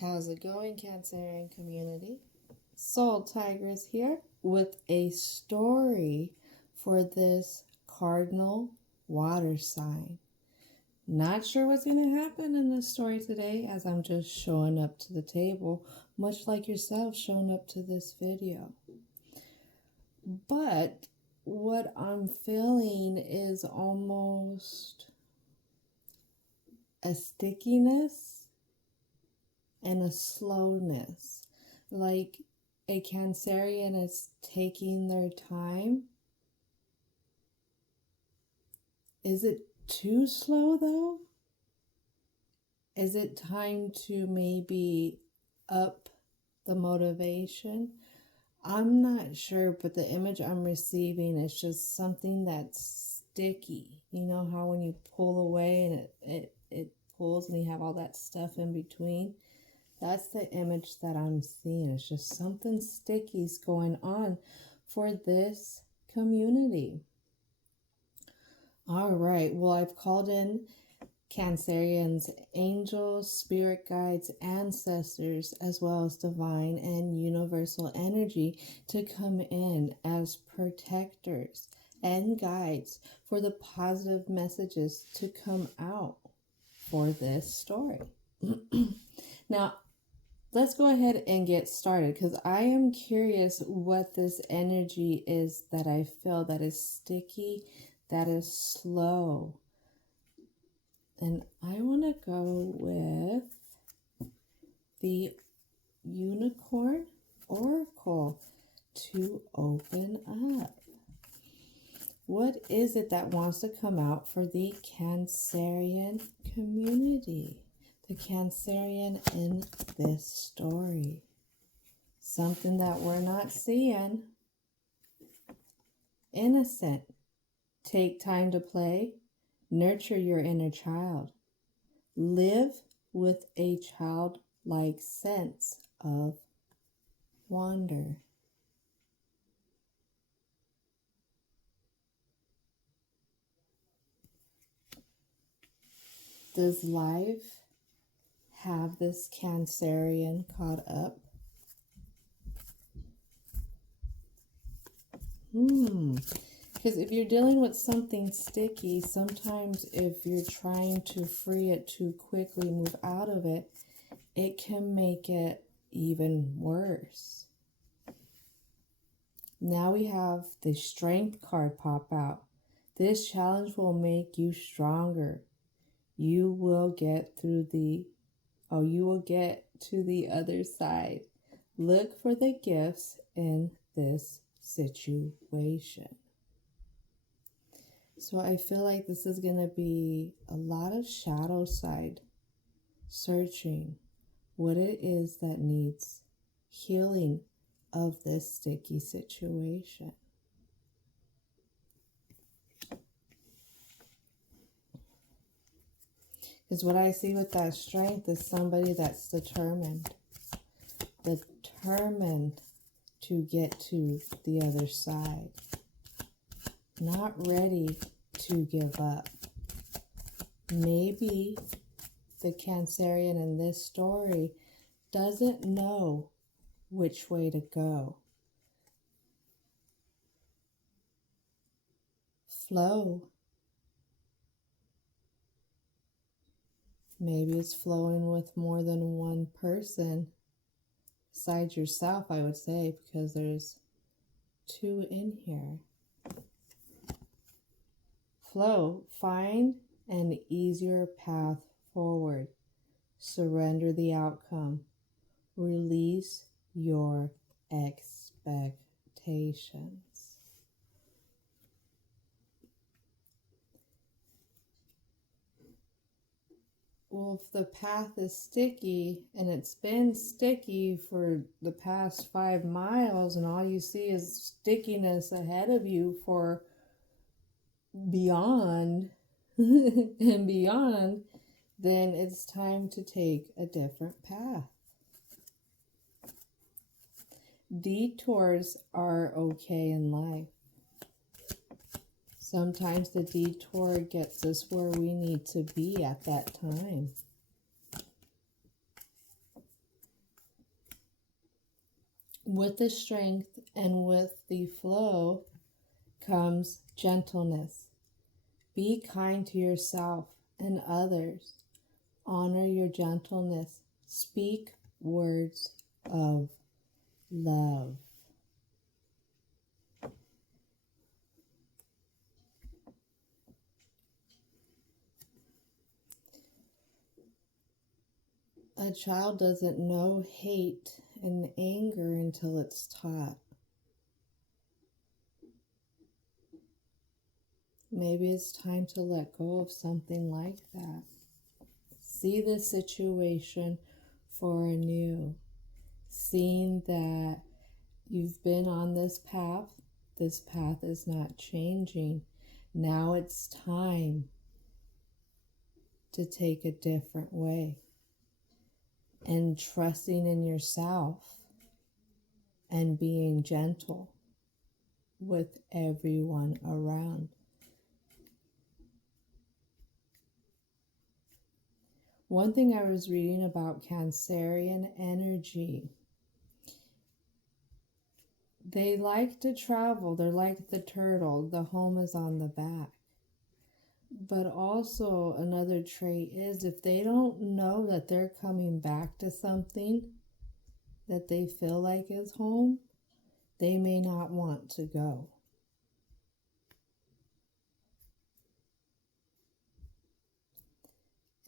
How's it going, Cancerian community? Soul Tigress here with a story for this cardinal water sign. Not sure what's going to happen in this story today, as I'm just showing up to the table, much like yourself showing up to this video. But what I'm feeling is almost a stickiness and a slowness, like a Cancerian is taking their time. Is it too slow though? Is it time to maybe up the motivation? I'm not sure, but the image I'm receiving is just something that's sticky. You know how when you pull away and it pulls and you have all that stuff in between? That's the image that I'm seeing. It's just something sticky's going on for this community. All right. Well, I've called in Cancerians, angels, spirit guides, ancestors, as well as divine and universal energy to come in as protectors and guides for the positive messages to come out for this story. Now, let's go ahead and get started, because I am curious what this energy is that I feel that is sticky, that is slow. And I want to go with the Unicorn Oracle to open up. What is it that wants to come out for the Cancerian community? The Cancerian in this story. Something that we're not seeing. Innocent. Take time to play. Nurture your inner child. Live with a childlike sense of wonder. Does life have this Cancerian caught up? Because if you're dealing with something sticky, sometimes if you're trying to free it too quickly, move out of it, it can make it even worse. Now we have the Strength card pop out. This challenge will make you stronger. You will get to the other side. Look for the gifts in this situation. So I feel like this is going to be a lot of shadow side searching what it is that needs healing of this sticky situation. Because what I see with that Strength is somebody that's determined to get to the other side. Not ready to give up. Maybe the Cancerian in this story doesn't know which way to go. Flow. Maybe it's flowing with more than one person besides yourself, I would say, because there's two in here. Flow. Find an easier path forward. Surrender the outcome. Release your expectations. Well, if the path is sticky, and it's been sticky for the past 5 miles, and all you see is stickiness ahead of you for beyond and beyond, then it's time to take a different path. Detours are okay in life. Sometimes the detour gets us where we need to be at that time. With the strength and with the flow comes gentleness. Be kind to yourself and others. Honor your gentleness. Speak words of love. A child doesn't know hate and anger until it's taught. Maybe it's time to let go of something like that. See the situation for anew. Seeing that you've been on this path is not changing. Now it's time to take a different way. And trusting in yourself and being gentle with everyone around. One thing I was reading about Cancerian energy, they like to travel. They're like the turtle. The home is on the back. But also another trait is if they don't know that they're coming back to something that they feel like is home, they may not want to go.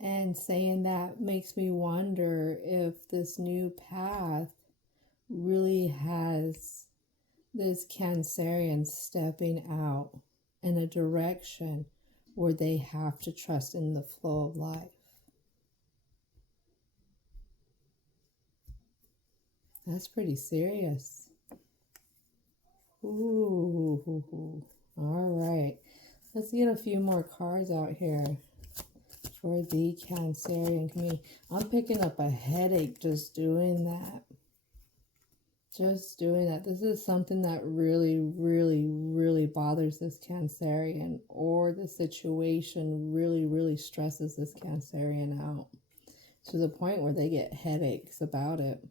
And saying that makes me wonder if this new path really has this Cancerian stepping out in a direction where they have to trust in the flow of life. That's pretty serious. Ooh. All right. Let's get a few more cards out here for the Cancerian community. I'm picking up a headache just doing that. This is something that really bothers this Cancerian, or the situation really stresses this Cancerian out to the point where they get headaches about it.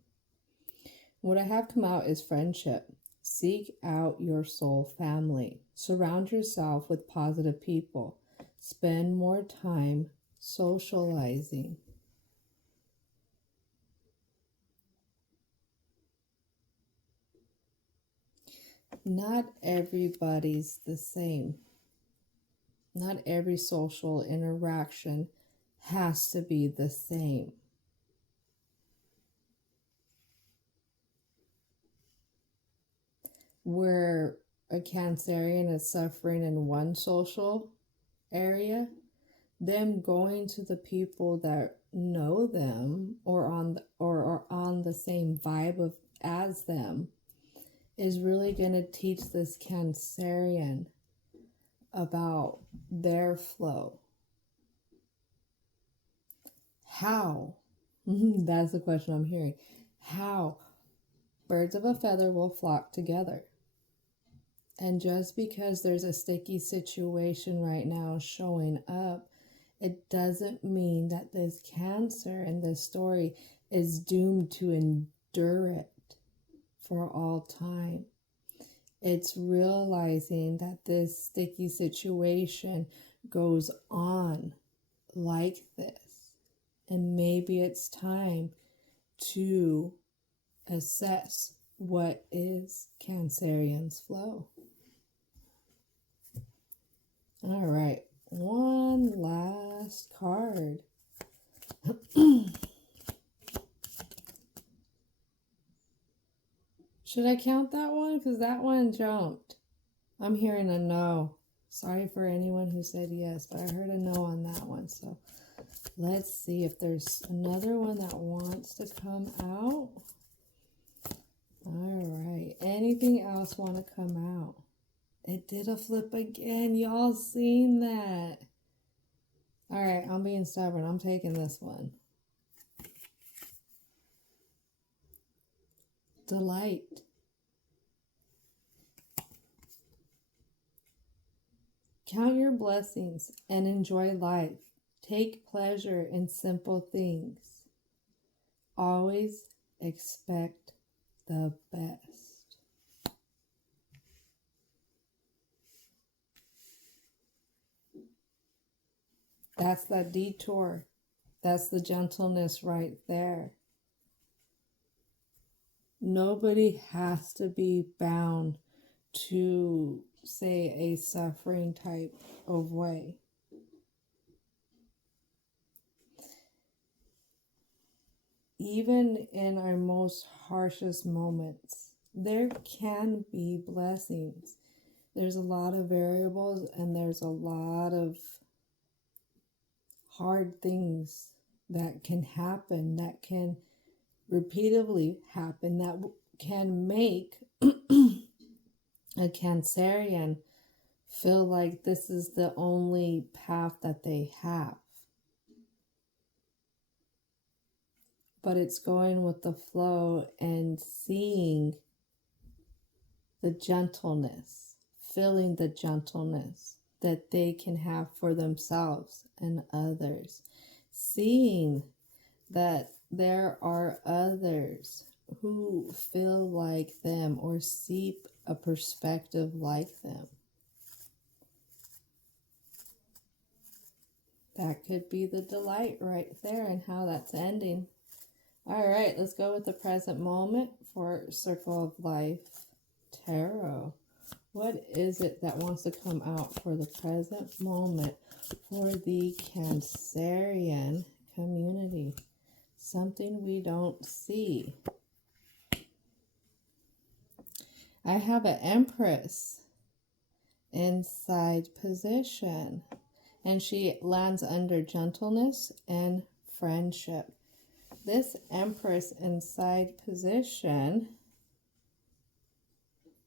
What I have come out is friendship. Seek out your soul family. Surround yourself with positive people. Spend more time socializing. Not everybody's the same. Not every social interaction has to be the same. Where a Cancerian is suffering in one social area, them going to the people that know them or are on the same vibe as them is really going to teach this Cancerian about their flow. How? That's the question I'm hearing. How? Birds of a feather will flock together. And just because there's a sticky situation right now showing up, it doesn't mean that this Cancer in this story is doomed to endure it for all time. It's realizing that this sticky situation goes on like this. And maybe it's time to assess what is Cancerian's flow. All right, one last card. Should I count that one? Because that one jumped. I'm hearing a no. Sorry for anyone who said yes, but I heard a no on that one. So let's see if there's another one that wants to come out. All right. Anything else want to come out? It did a flip again. Y'all seen that? All right. I'm being stubborn. I'm taking this one. Delight. Count your blessings and enjoy life. Take pleasure in simple things. Always expect the best. That's that detour. That's the gentleness right there. Nobody has to be bound to, say, a suffering type of way. Even in our most harshest moments, there can be blessings. There's a lot of variables and there's a lot of hard things that can happen, that can repeatedly happen, that can make a Cancerian feel like this is the only path that they have. But it's going with the flow and seeing the gentleness, feeling the gentleness that they can have for themselves and others. Seeing that there are others who feel like them or see a perspective like them. That could be the delight right there and how that's ending. All right, let's go with the present moment for Circle of Life Tarot. What is it that wants to come out for the present moment for the Cancerian community? Something we don't see. I have an Empress inside position, and she lands under gentleness and friendship. This Empress inside position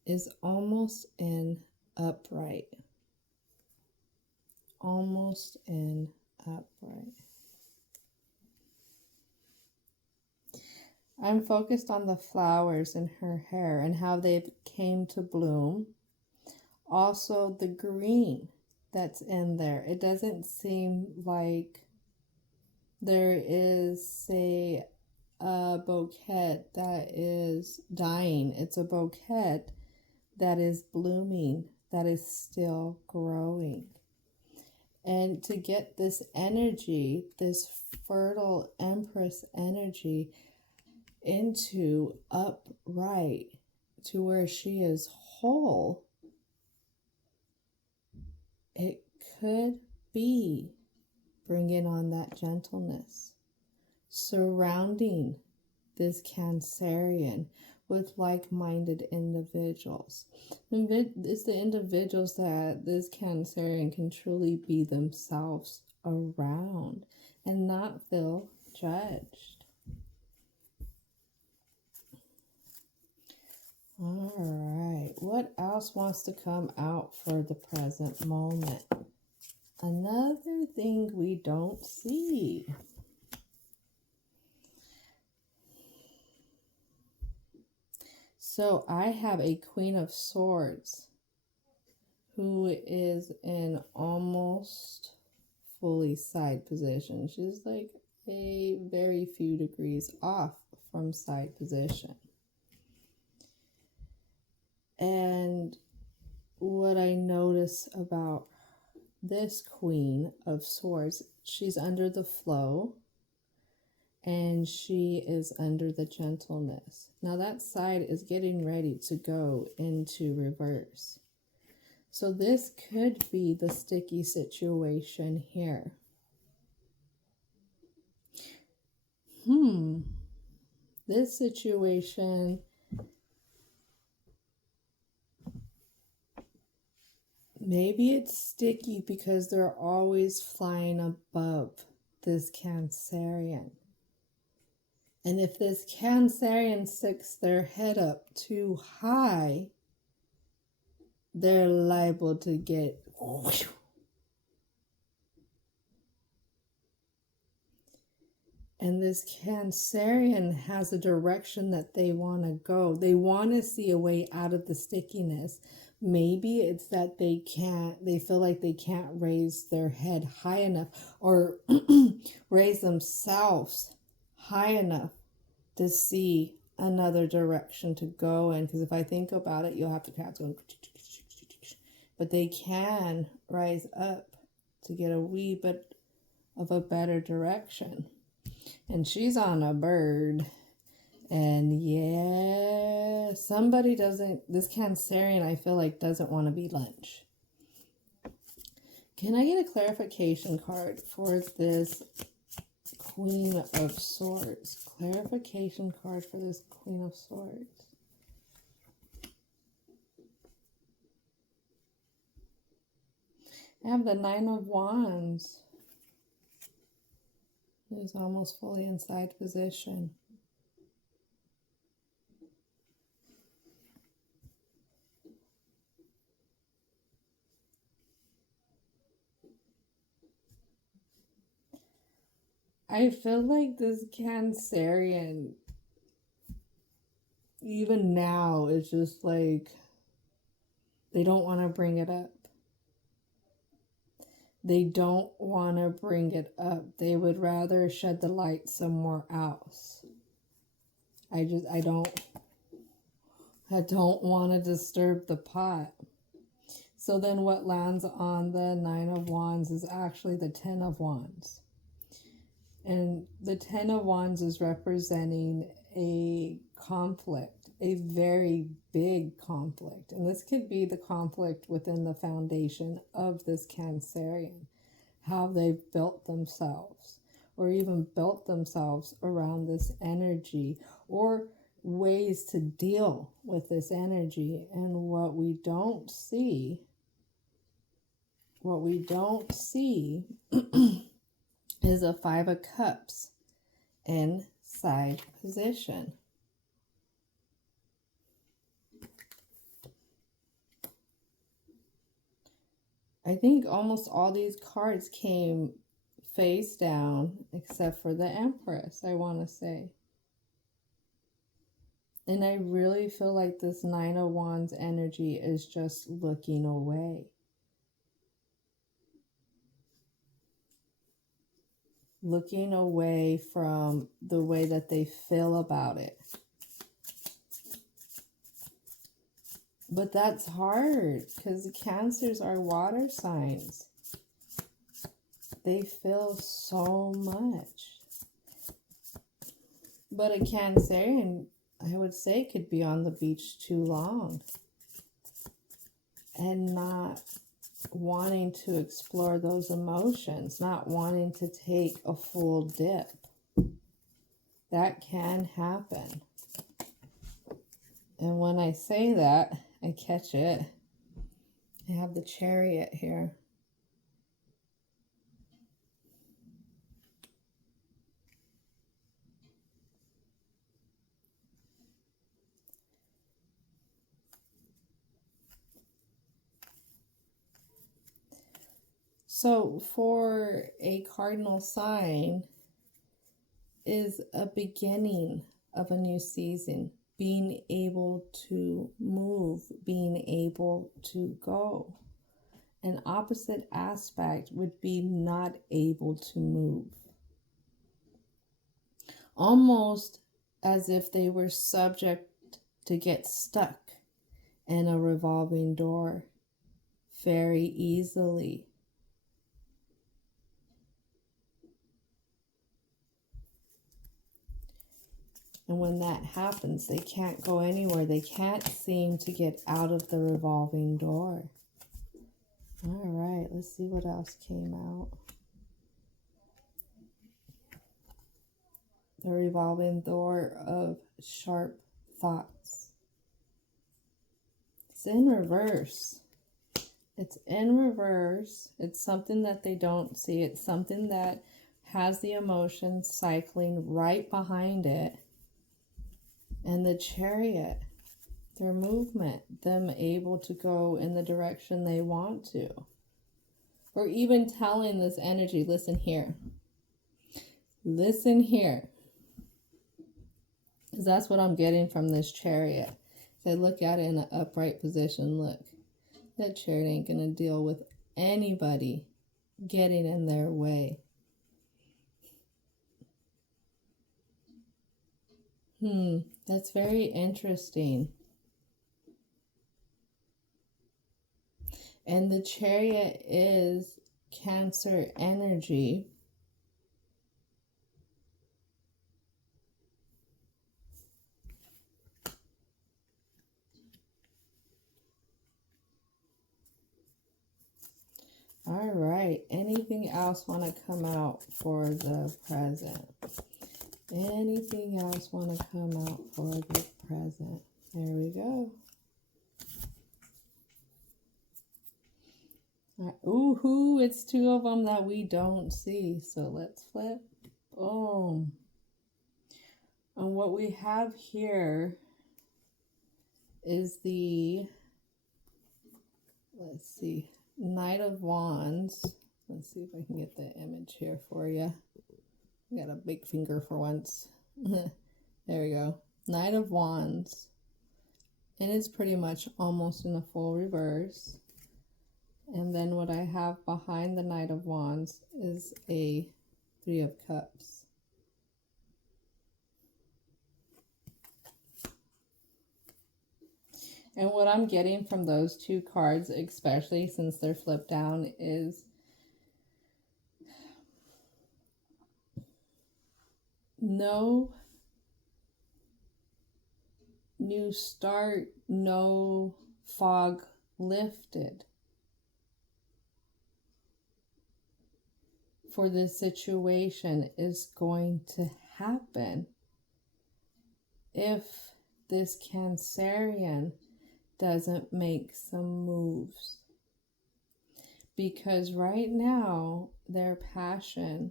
is almost in upright. Almost in upright. I'm focused on the flowers in her hair and how they came to bloom. Also the green that's in there. It doesn't seem like there is, say, a bouquet that is dying. It's a bouquet that is blooming, that is still growing. And to get this energy, this fertile Empress energy into upright to where she is whole, it could be bringing on that gentleness, surrounding this Cancerian with like-minded individuals. It's the individuals that this Cancerian can truly be themselves around and not feel judged. All right, what else wants to come out for the present moment? Another thing we don't see. So I have a Queen of Swords who is in almost fully side position. She's like a very few degrees off from side position. And what I notice about this Queen of Swords, she's under the flow and she is under the gentleness. Now that side is getting ready to go into reverse. So this could be the sticky situation here. This situation maybe it's sticky because they're always flying above this Cancerian. And if this Cancerian sticks their head up too high, they're liable to get and this Cancerian has a direction that they want to go. They want to see a way out of the stickiness. Maybe it's that they feel like they can't raise their head high enough or raise themselves high enough to see another direction to go in. Because if I think about it, you'll have the cats going, but they can rise up to get a wee bit of a better direction. And she's on a bird. And yeah, somebody doesn't, this Cancerian, I feel like, doesn't want to be lunch. Can I get a clarification card for this Queen of Swords? Clarification card for this Queen of Swords. I have the Nine of Wands. It's almost fully inside position. I feel like this Cancerian, even now, is just like, they don't want to bring it up. They don't want to bring it up. They would rather shed the light somewhere else. I don't want to disturb the pot. So then what lands on the Nine of Wands is actually the Ten of Wands. And the Ten of Wands is representing a conflict, a very big conflict. And this could be the conflict within the foundation of this Cancerian, how they've built themselves, or even built themselves around this energy, or ways to deal with this energy. And what we don't see is a Five of Cups in side position. I think almost all these cards came face down except for the Empress, I want to say. And I really feel like this Nine of Wands energy is just looking away. Looking away from the way that they feel about it. But that's hard because Cancers are water signs. They feel so much. But a Cancerian, I would say, could be on the beach too long and not wanting to explore those emotions, not wanting to take a full dip. That can happen. And when I say that, I catch it. I have the Chariot here. So for a cardinal sign is a beginning of a new season, being able to move, being able to go. An opposite aspect would be not able to move. Almost as if they were subject to get stuck in a revolving door very easily. And when that happens, they can't go anywhere. They can't seem to get out of the revolving door. All right, let's see what else came out. The revolving door of sharp thoughts. It's in reverse. It's in reverse. It's something that they don't see. It's something that has the emotions cycling right behind it. And the Chariot, their movement, them able to go in the direction they want to. Or even telling this energy, listen here. Listen here. Because that's what I'm getting from this Chariot. As I look at it in an upright position, look. That Chariot ain't going to deal with anybody getting in their way. That's very interesting. And the Chariot is Cancer energy. All right. Anything else want to come out for the present? Anything else want to come out for the present? There we go. All right. Ooh, it's two of them that we don't see. So let's flip. Boom. And what we have here is the, let's see, Knight of Wands. Let's see if I can get the image here for you. I got a big finger for once. There we go. Knight of Wands. And it's pretty much almost in a full reverse. And then what I have behind the Knight of Wands is a Three of Cups. And what I'm getting from those two cards, especially since they're flipped down, is no new start, no fog lifted for this situation is going to happen if this Cancerian doesn't make some moves. Because right now their passion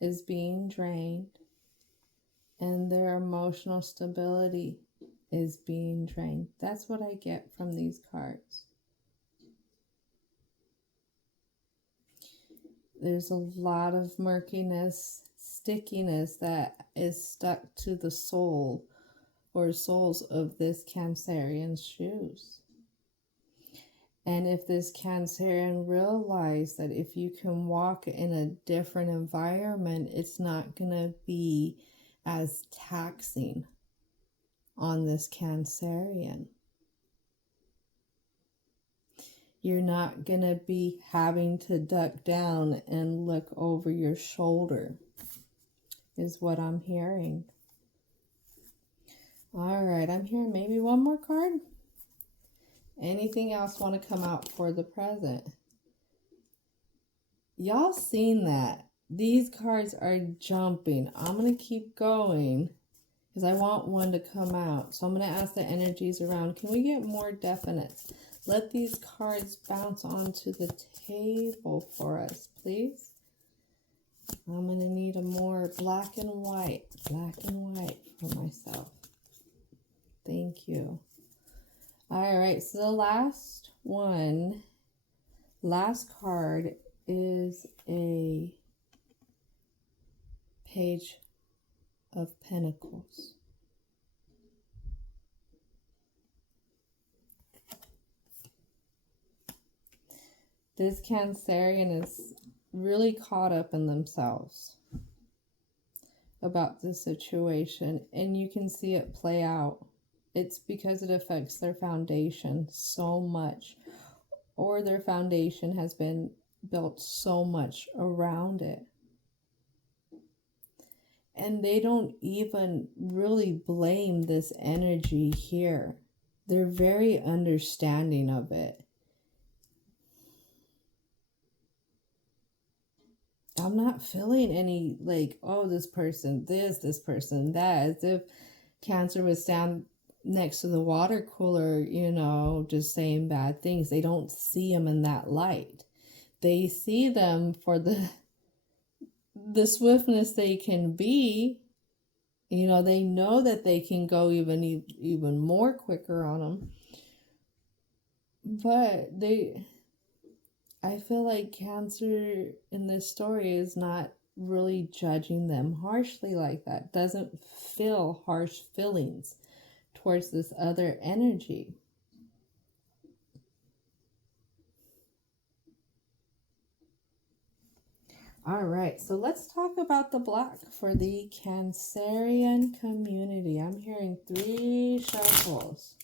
is being drained and their emotional stability is being drained. That's what I get from these cards. There's a lot of murkiness, stickiness that is stuck to the soul or soles of this Cancerian's shoes. And if this Cancerian realizes that if you can walk in a different environment, it's not going to be as taxing on this Cancerian. You're not going to be having to duck down and look over your shoulder, is what I'm hearing. All right, I'm hearing maybe one more card. Anything else want to come out for the present? Y'all seen that? These cards are jumping. I'm going to keep going because I want one to come out. So I'm going to ask the energies around. Can we get more definites? Let these cards bounce onto the table for us, please. I'm going to need a more black and white for myself. Thank you. All right, so the last card is a Page of Pentacles. This Cancerian is really caught up in themselves about this situation, and you can see it play out. It's because it affects their foundation so much, or their foundation has been built so much around it. And they don't even really blame this energy here. They're very understanding of it. I'm not feeling any like, oh, this person this person that, as if Cancer would stand next to the water cooler, you know, just saying bad things. They don't see them in that light. They see them for the swiftness they can be. You know, they know that they can go even more quicker on them. But I feel like Cancer in this story is not really judging them harshly like that. Doesn't feel harsh feelings towards this other energy. All right, so let's talk about the block for the Cancerian community. I'm hearing 3 shuffles.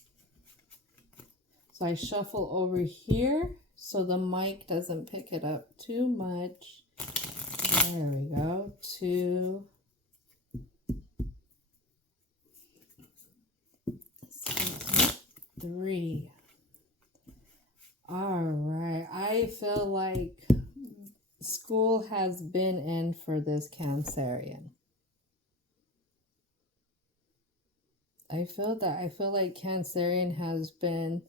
So I shuffle over here so the mic doesn't pick it up too much. There we go. 2, 3. All right, I feel like school has been in for this Cancerian. I feel like Cancerian has been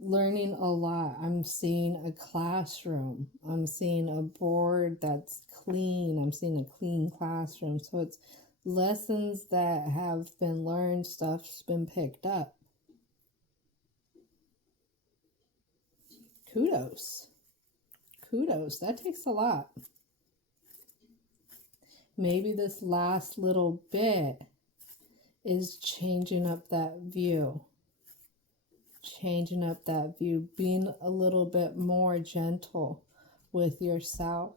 learning a lot. I'm seeing a classroom. I'm seeing a board that's clean. I'm seeing a clean classroom. So it's lessons that have been learned, stuff's been picked up. Kudos. Kudos. That takes a lot. Maybe this last little bit is changing up that view. Changing up that view, being a little bit more gentle with yourself.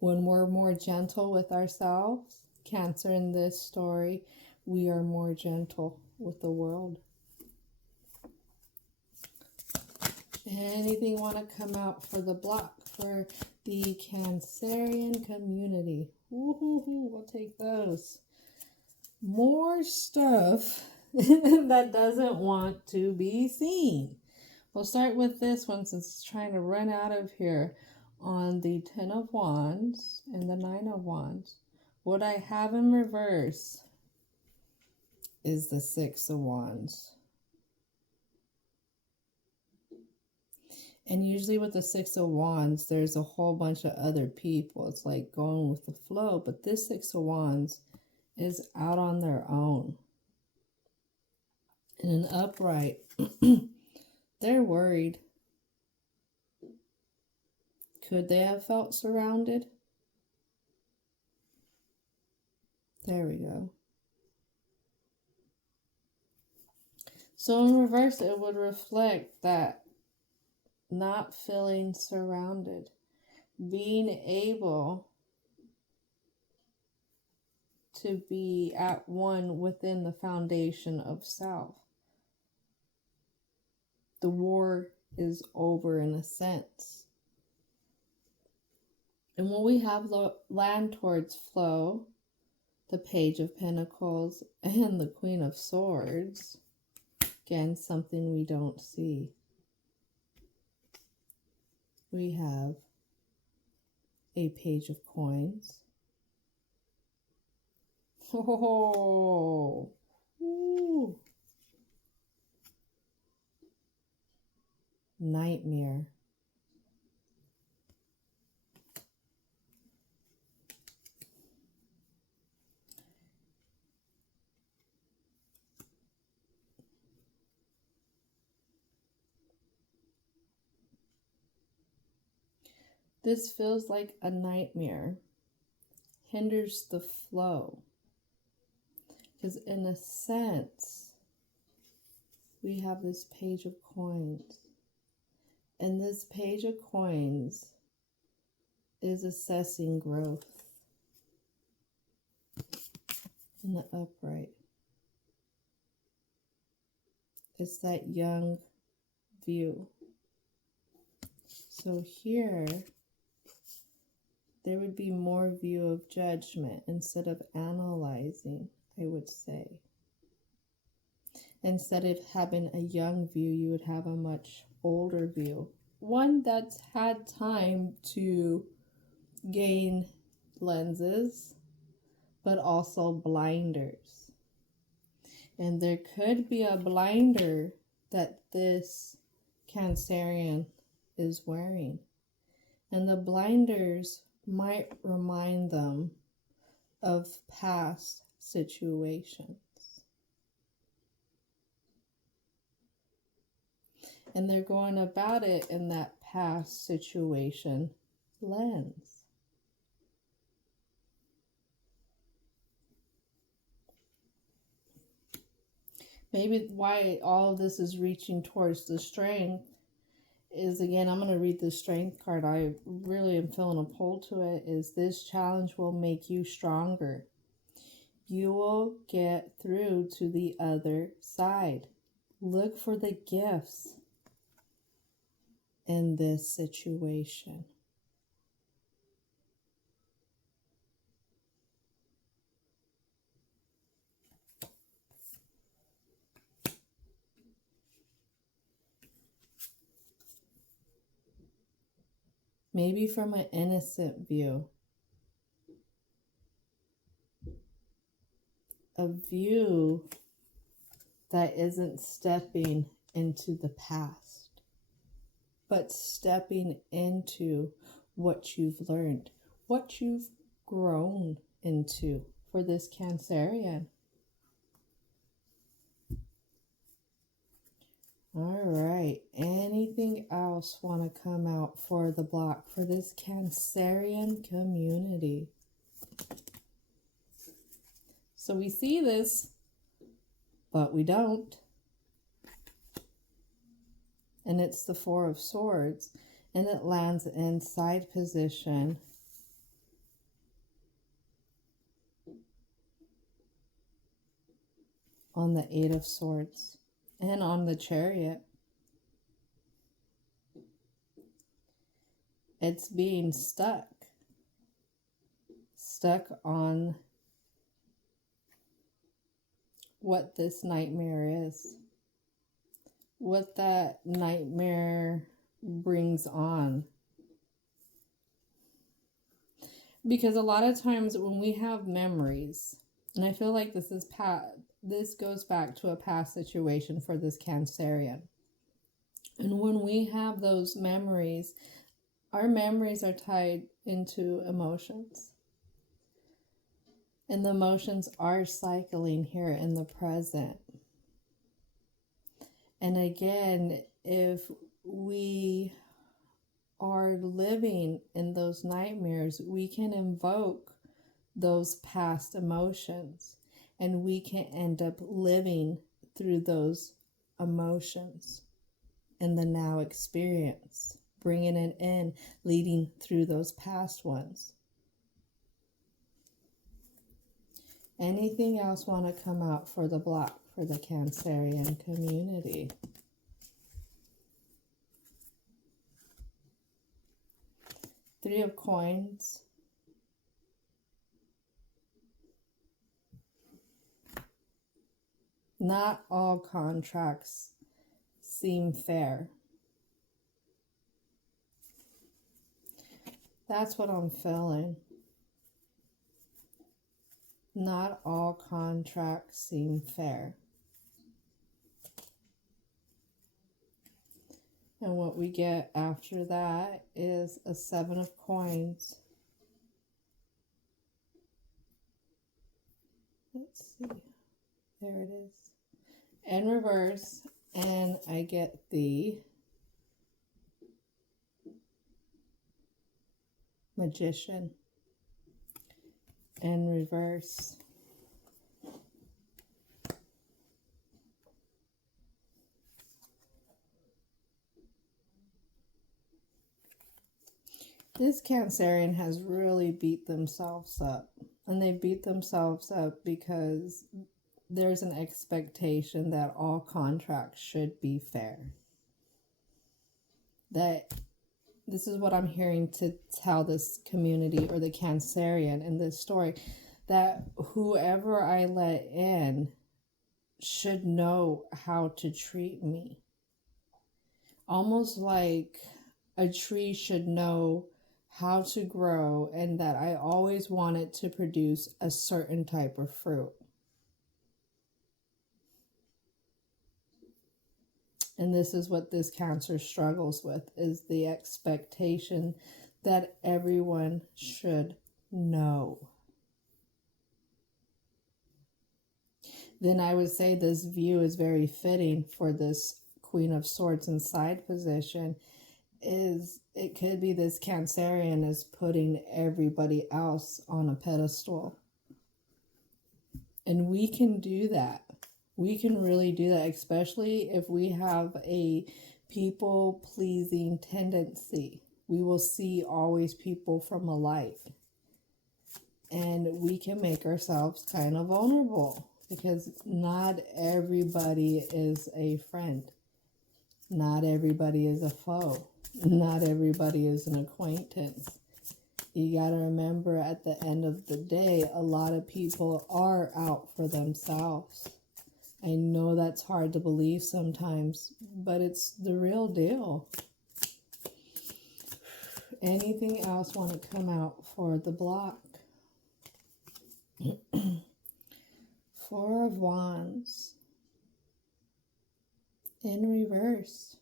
When we're more gentle with ourselves, Cancer in this story, we are more gentle with the world. Anything want to come out for the block for the Cancerian community? Woohoo, we'll take those. More stuff that doesn't want to be seen. We'll start with this one since it's trying to run out of here. On the 10 of Wands and the 9 of Wands, what I have in reverse is the 6 of Wands. And usually with the 6 of Wands, there's a whole bunch of other people. It's like going with the flow. But this 6 of Wands is out on their own. In an upright, they're worried. Could they have felt surrounded? There we go. So in reverse, it would reflect that not feeling surrounded, being able to be at one within the foundation of self. The war is over in a sense. And when we have land towards flow, the Page of Pentacles and the Queen of Swords, again, something we don't see. We have a Page of Coins. Oh, ooh. Nightmare. This feels like a nightmare. Hinders the flow. Because in a sense, we have this Page of Coins. And this Page of Coins is assessing growth in the upright. It's that young view. So here, there would be more view of judgment instead of analyzing, I would say. Instead of having a young view, you would have a much older view. One that's had time to gain lenses, but also blinders. And there could be a blinder that this Cancerian is wearing. And the blinders might remind them of past situations. And they're going about it in that past situation lens. Maybe why all of this is reaching towards the strength is, again, I'm going to read the strength card. I really am feeling a pull to it, is this challenge will make you stronger. You will get through to the other side. Look for the gifts in this situation. Maybe from an innocent view. A view that isn't stepping into the past, but stepping into what you've learned, what you've grown into for this Cancerian. All right, anything else want to come out for the block for this Cancerian community? So we see this, but we don't. And it's the Four of Swords, and it lands in side position. On the Eight of Swords and on the Chariot. It's being stuck on what this nightmare is, what that nightmare brings on. Because a lot of times when we have memories, and I feel like this goes back to a past situation for this Cancerian. And when we have those memories, our memories are tied into emotions. And the emotions are cycling here in the present. And again, if we are living in those nightmares, we can invoke those past emotions, and we can end up living through those emotions in the now experience, bringing it in, leading through those past ones. Anything else want to come out for the block for the Cancerian community? Three of Coins. Not all contracts seem fair. That's what I'm feeling. Not all contracts seem fair. And what we get after that is a Seven of Coins. Let's see. There it is. In reverse. And I get the Magician in reverse. This Cancerian has really beat themselves up. And they beat themselves up because there's an expectation that all contracts should be fair. That this is what I'm hearing to tell this community or the Cancerian in this story, that whoever I let in should know how to treat me. Almost like a tree should know how to grow, and that I always want it to produce a certain type of fruit. And this is what this Cancer struggles with, is the expectation that everyone should know. Then I would say this view is very fitting for this Queen of Swords in side position. It could be this Cancerian is putting everybody else on a pedestal. And we can do that. We can really do that, especially if we have a people pleasing tendency. We will see always people from a light. And we can make ourselves kind of vulnerable because not everybody is a friend. Not everybody is a foe. Not everybody is an acquaintance. You got to remember at the end of the day, a lot of people are out for themselves. I know that's hard to believe sometimes, but it's the real deal. Anything else want to come out for the block? Four of Wands in reverse.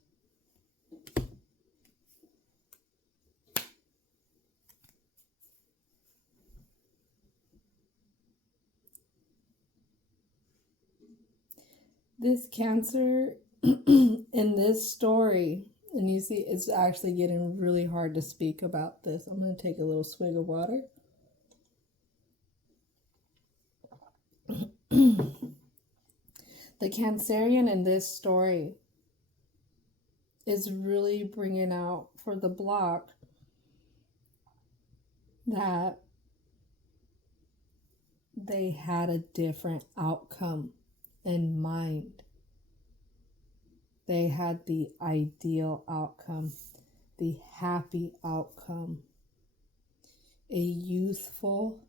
This Cancer in this story, and you see it's actually getting really hard to speak about this. I'm going to take a little swig of water. The Cancerian in this story is really bringing out for the block that they had a different outcome in mind. They had the ideal outcome, the happy outcome, a youthful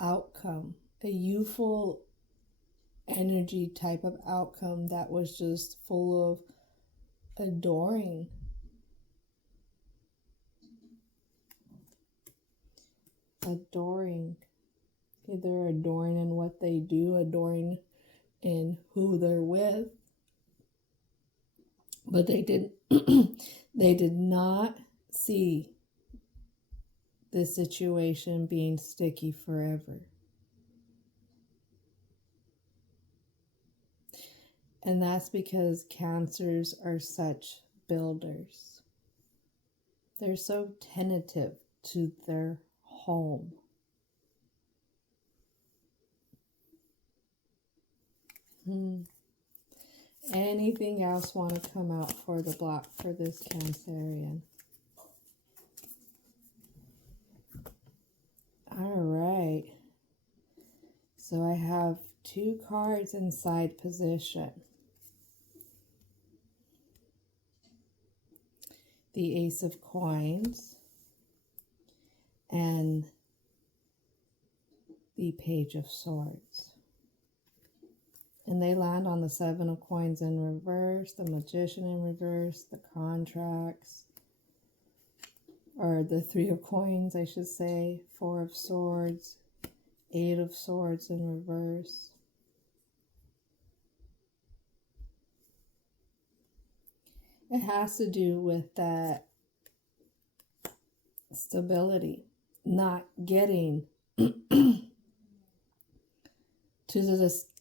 outcome, a youthful energy type of outcome that was just full of adoring. They're adoring in what they do, adoring in who they're with. But they did not see the situation being sticky forever. And that's because Cancers are such builders. They're so tentative to their home. Anything else want to come out for the block for this Cancerian? All right. So I have 2 cards in side position. The Ace of Coins and the Page of Swords. And they land on the 7 of Coins in reverse, the Magician in reverse, the Contracts, or the 3 of Coins, I should say, 4 of Swords, 8 of Swords in reverse. It has to do with that stability, not getting to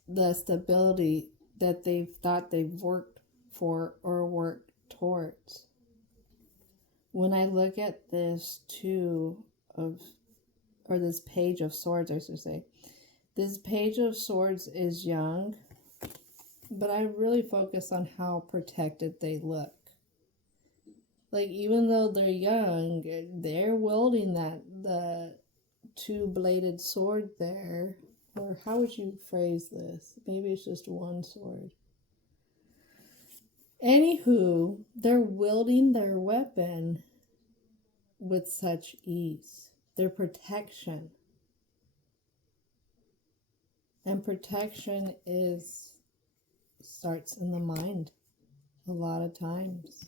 the stability that they've thought they've worked for or worked towards. When I look at this this Page of Swords, I should say, this Page of Swords is young, but I really focus on how protected they look. Like, even though they're young, they're wielding the 2-bladed sword there. Or how would you phrase this? Maybe it's just 1 sword. Anywho, they're wielding their weapon with such ease. Their protection. And protection starts in the mind a lot of times.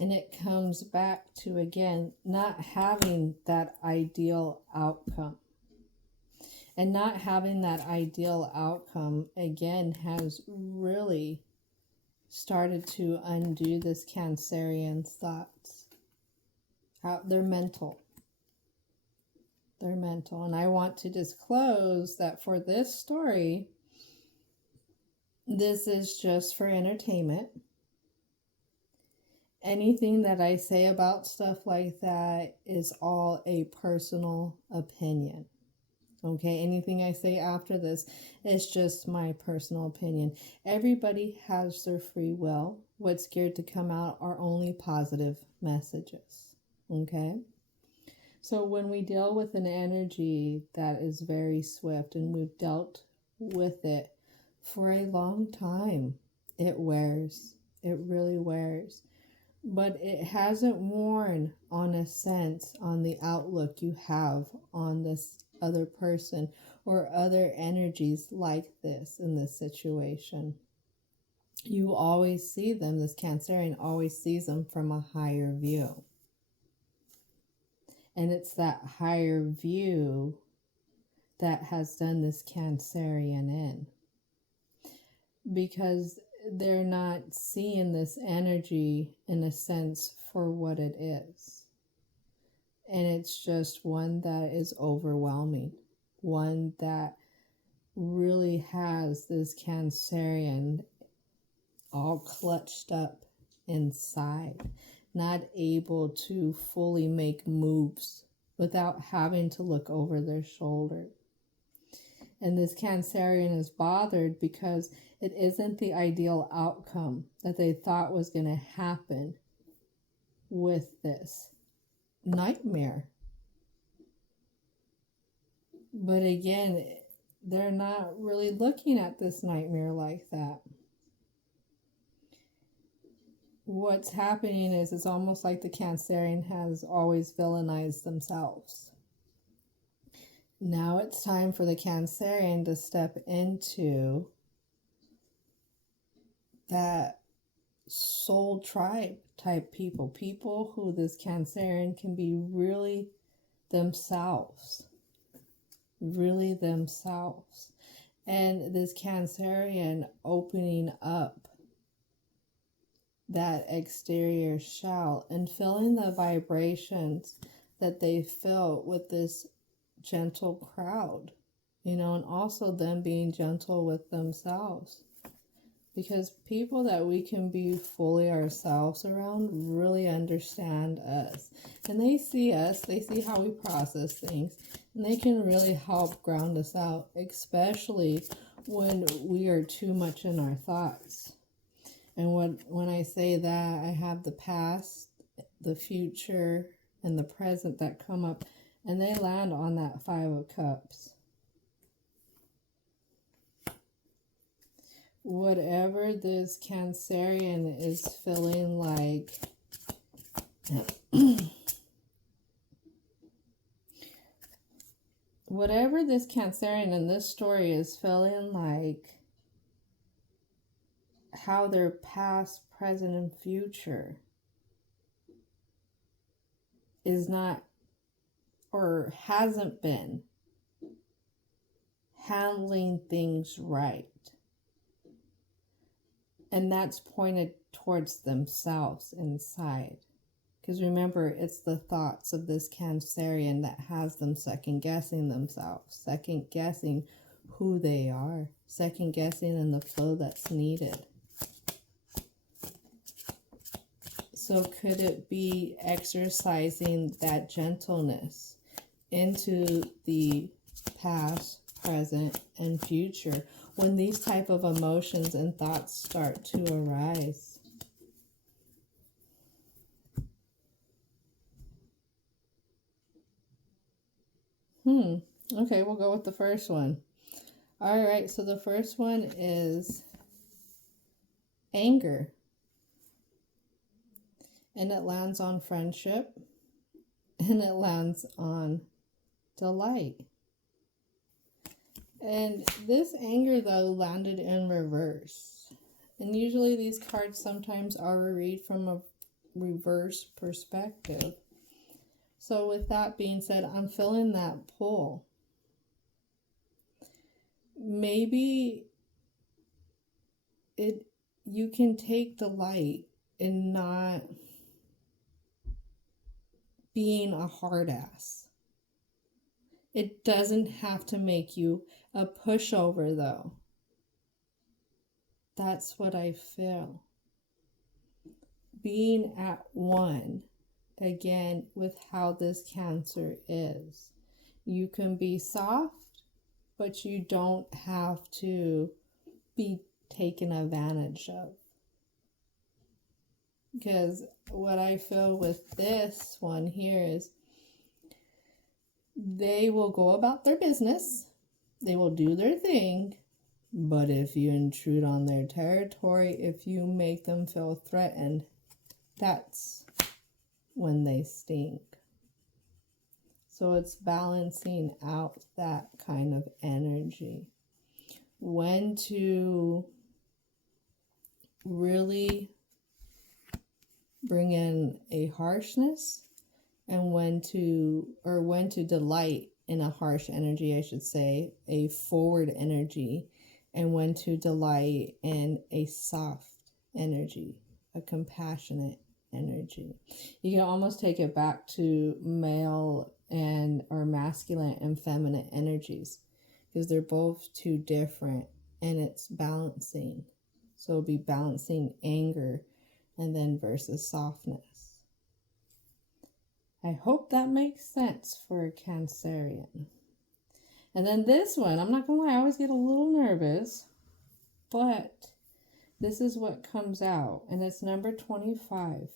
And it comes back to, again, not having that ideal outcome. And not having that ideal outcome, again, has really started to undo this Cancerian's thoughts. They're mental. They're mental. And I want to disclose that for this story, this is just for entertainment. Anything that I say about stuff like that is all a personal opinion. Okay, anything I say after this is just my personal opinion. Everybody has their free will. What's scared to come out are only positive messages. Okay? So when we deal with an energy that is very swift, and we've dealt with it for a long time, it wears. It really wears. But it hasn't worn, on a sense, on the outlook you have on this other person or other energies like this in this situation. You always see them, this Cancerian always sees them from a higher view. And it's that higher view that has done this Cancerian in. Because they're not seeing this energy in a sense for what it is. And it's just one that is overwhelming. One that really has this Cancerian all clutched up inside, not able to fully make moves without having to look over their shoulder. And this Cancerian is bothered because it isn't the ideal outcome that they thought was going to happen with this nightmare. But again, they're not really looking at this nightmare like that. What's happening is it's almost like the Cancerian has always villainized themselves. Now it's time for the Cancerian to step into that soul tribe type people who this Cancerian can be really themselves. Really themselves. And this Cancerian opening up that exterior shell and feeling the vibrations that they feel with this gentle crowd, and also them being gentle with themselves. Because people that we can be fully ourselves around really understand us. And they see us, they see how we process things, and they can really help ground us out, especially when we are too much in our thoughts. And when I say that, I have the past, the future, and the present that come up, and they land on that Five of Cups. Whatever this Cancerian is feeling like, whatever this Cancerian in this story is feeling like, how their past, present, and future is not or hasn't been handling things right. And that's pointed towards themselves inside. Because remember, it's the thoughts of this Cancerian that has them second guessing themselves, second guessing who they are, second guessing in the flow that's needed. So could it be exercising that gentleness into the past, present, and future when these type of emotions and thoughts start to arise? Okay, we'll go with the first one. All right, so the first one is anger. And it lands on friendship. And it lands on delight. And this anger, though, landed in reverse. And usually these cards sometimes are read from a reverse perspective. So with that being said, I'm feeling that pull. Maybe you can take delight in not being a hard ass. It doesn't have to make you a pushover, though. That's what I feel. Being at one, again, with how this Cancer is. You can be soft but you don't have to be taken advantage of. Because what I feel with this one here is they will go about their business, they will do their thing, but if you intrude on their territory, if you make them feel threatened, that's when they stink. So it's balancing out that kind of energy. When to really bring in a harshness and when to delight in a harsh energy, I should say, a forward energy, and when to delight in a soft energy, a compassionate energy. You can almost take it back to male and or masculine and feminine energies, because they're both too different, and it's balancing. So it'll be balancing anger and then versus softness. I hope that makes sense for a Cancerian. And then this one, I'm not gonna lie, I always get a little nervous, but this is what comes out, and it's number 25,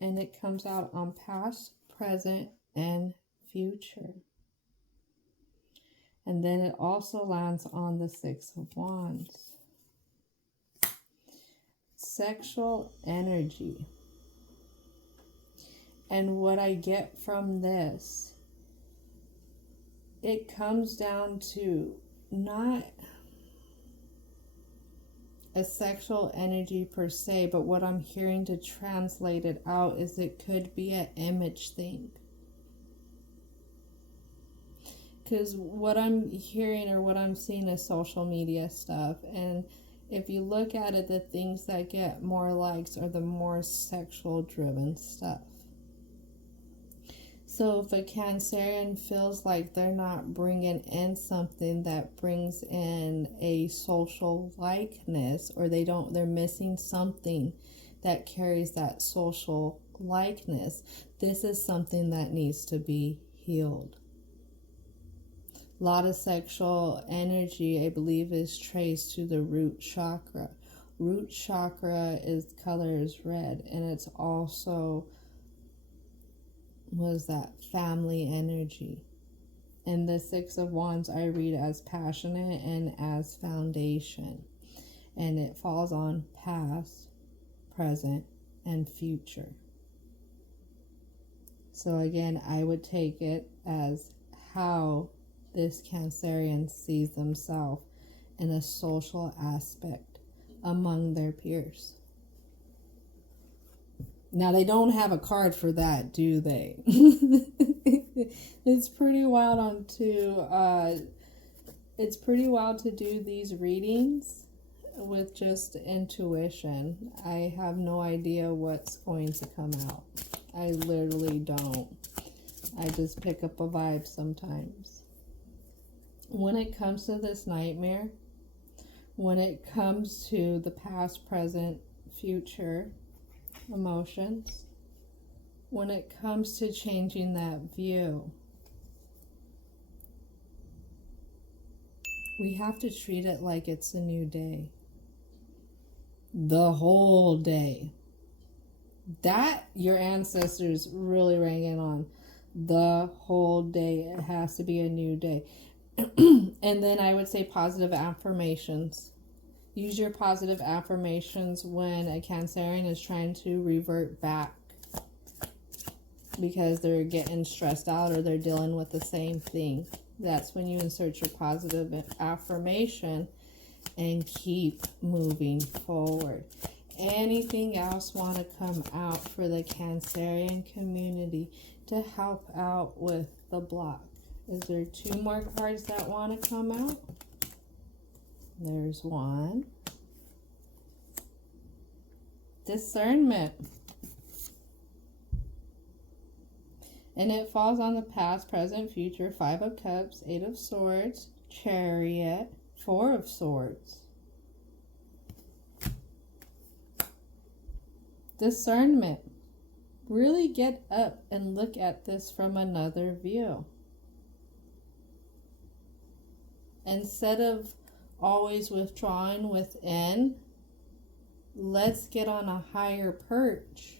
and it comes out on past, present, and future. And then it also lands on the 6 of Wands. Sexual energy. And what I get from this, it comes down to not a sexual energy per se, but what I'm hearing to translate it out is it could be an image thing. Because what I'm hearing or what I'm seeing is social media stuff, and if you look at it, the things that get more likes are the more sexual driven stuff. So if a Cancerian feels like they're not bringing in something that brings in a social likeness, or they're missing something that carries that social likeness, this is something that needs to be healed. A lot of sexual energy, I believe, is traced to the root chakra. Root chakra color is red, and it's also family energy. And the 6 of Wands I read as passionate and as foundation, and it falls on past, present, and future. So again, I would take it as how this Cancerian sees themselves in a social aspect among their peers. Now, they don't have a card for that, do they? It's pretty wild it's pretty wild to do these readings with just intuition. I have no idea what's going to come out. I literally don't. I just pick up a vibe sometimes. When it comes to this nightmare, when it comes to the past, present, future emotions, when it comes to changing that view, we have to treat it like it's a new day. The whole day. That your ancestors really rang in on. The whole day. It has to be a new day. And then I would say positive affirmations. Use your positive affirmations when a Cancerian is trying to revert back because they're getting stressed out or they're dealing with the same thing. That's when you insert your positive affirmation and keep moving forward. Anything else want to come out for the Cancerian community to help out with the block? Is there 2 more cards that want to come out? There's one. Discernment. And it falls on the past, present, future, 5 of Cups, 8 of Swords, Chariot, 4 of Swords. Discernment. Really get up and look at this from another view. Instead of always withdrawing within, let's get on a higher perch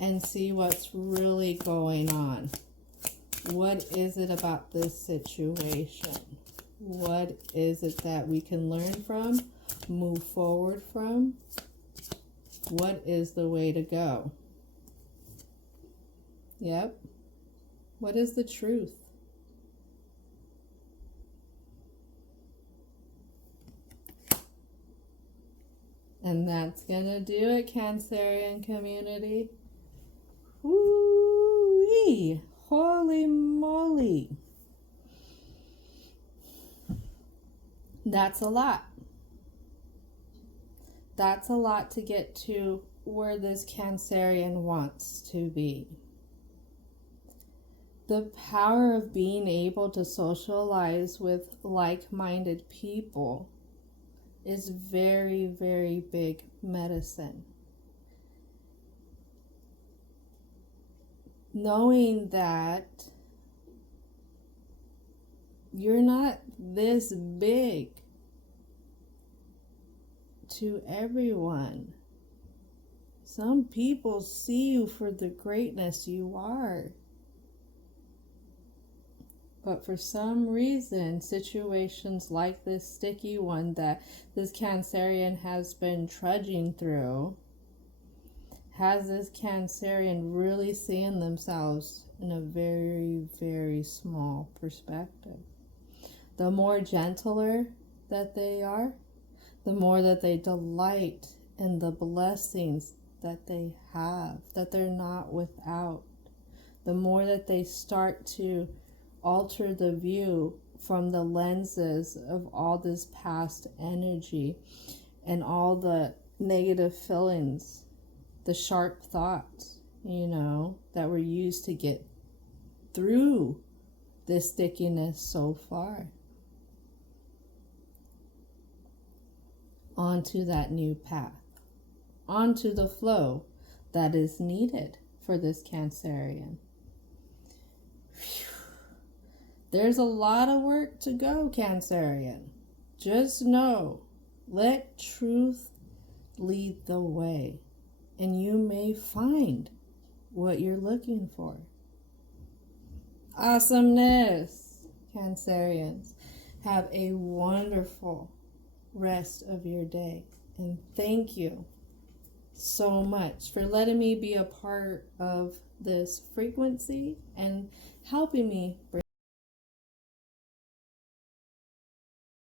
and see what's really going on. What is it about this situation? What is it that we can learn from, move forward from? What is the way to go? Yep. What is the truth? And that's gonna do it, Cancerian community. Woo-wee! Holy moly! That's a lot. That's a lot to get to where this Cancerian wants to be. The power of being able to socialize with like-minded people is very, very big medicine. Knowing that you're not this big to everyone. Some people see you for the greatness you are. But for some reason, situations like this sticky one that this Cancerian has been trudging through has this Cancerian really seeing themselves in a very, very small perspective. The more gentler that they are, the more that they delight in the blessings that they have, that they're not without, the more that they start to alter the view from the lenses of all this past energy and all the negative feelings, the sharp thoughts, that were used to get through this stickiness so far. Onto that new path, onto the flow that is needed for this Cancerian. Whew. There's a lot of work to go, Cancerian. Just know, let truth lead the way, and you may find what you're looking for. Awesomeness, Cancerians. Have a wonderful rest of your day, and thank you so much for letting me be a part of this frequency and helping me bring